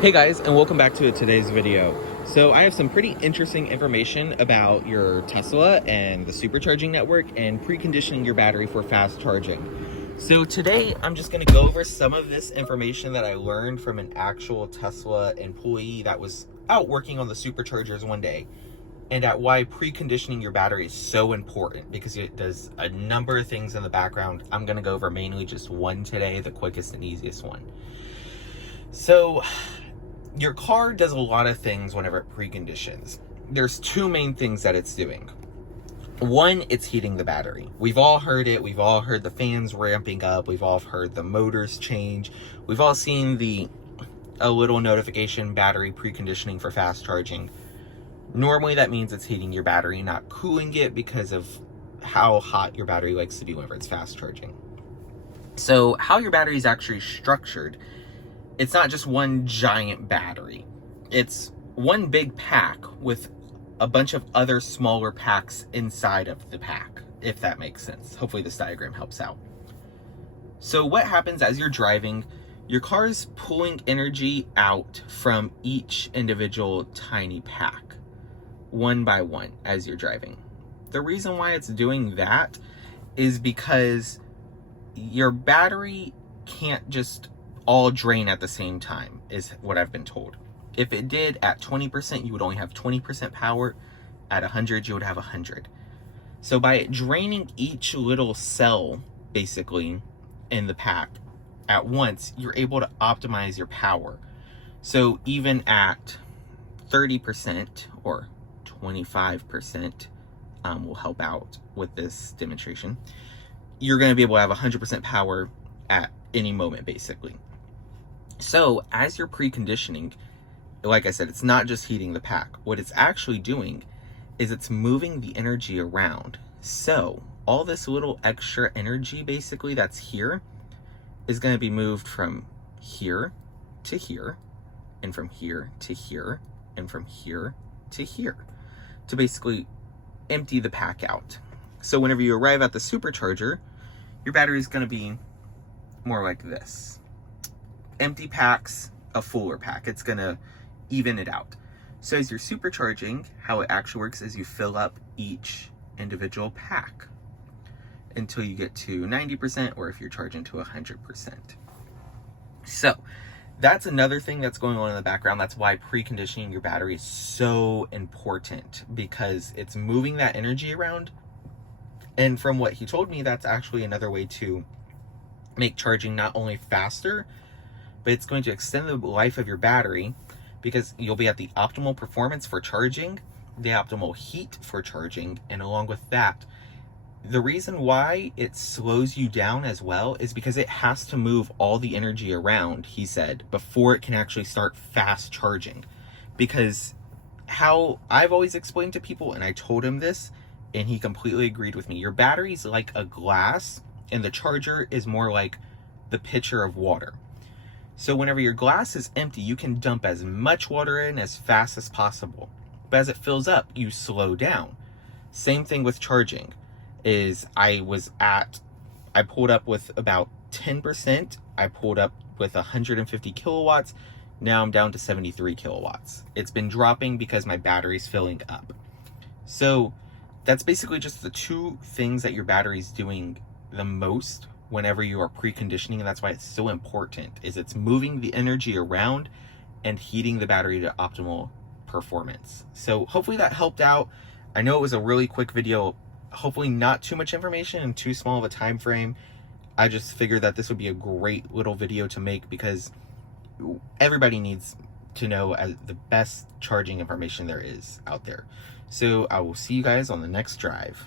Hey guys, and welcome back to today's video. So I have some pretty interesting information about your Tesla and the supercharging network and preconditioning your battery for fast charging. So today I'm just going to go over some of this information that I learned from an actual Tesla employee that was out working on the superchargers one day, and at why preconditioning your battery is so important, because it does a number of things in the background. I'm going to go over mainly just one today, the quickest and easiest one. So your car does a lot of things whenever it preconditions. There's two main things that it's doing. One, it's heating the battery. We've all heard it. We've all heard the fans ramping up. We've all heard the motors change. We've all seen a little notification, battery preconditioning for fast charging. Normally that means it's heating your battery, not cooling it, because of how hot your battery likes to be whenever it's fast charging. So how your battery is actually structured, it's not just one giant battery. It's one big pack with a bunch of other smaller packs inside of the pack, if that makes sense. Hopefully this diagram helps out. So what happens as you're driving, your car is pulling energy out from each individual tiny pack, one by one, as you're driving. The reason why it's doing that is because your battery can't just all drain at the same time, is what I've been told. If it did, at 20%, you would only have 20% power. At 100, you would have 100. So by it draining each little cell, basically, in the pack at once, you're able to optimize your power. So even at 30% or 25%, will help out with this demonstration, you're going to be able to have 100% power at any moment, basically. So as you're preconditioning, like I said, it's not just heating the pack. What it's actually doing is it's moving the energy around. So all this little extra energy, basically, that's here is going to be moved from here to here, and from here to here, and from here to here, to basically empty the pack out. So whenever you arrive at the supercharger, your battery is going to be more like this. Empty packs, a fuller pack. It's going to even it out. So as you're supercharging, how it actually works is you fill up each individual pack until you get to 90%, or if you're charging to 100%. So that's another thing that's going on in the background. That's why preconditioning your battery is so important, because it's moving that energy around. And from what he told me, that's actually another way to make charging not only faster, but it's going to extend the life of your battery, because you'll be at the optimal performance for charging, the optimal heat for charging, and along with that, the reason why it slows you down as well is because it has to move all the energy around, he said, before it can actually start fast charging. Because how I've always explained to people, and I told him this, and he completely agreed with me, your battery's like a glass, and the charger is more like the pitcher of water. So whenever your glass is empty, you can dump as much water in as fast as possible. But as it fills up, you slow down. Same thing with charging. I pulled up with about 10%. I pulled up with 150 kilowatts. Now I'm down to 73 kilowatts. It's been dropping because my battery's filling up. So that's basically just the two things that your battery's doing the most whenever you are preconditioning, and that's why it's so important, is it's moving the energy around and heating the battery to optimal performance. So hopefully that helped out. I know it was a really quick video, hopefully not too much information and too small of a time frame. I just figured that this would be a great little video to make, because everybody needs to know the best charging information there is out there. So I will see you guys on the next drive.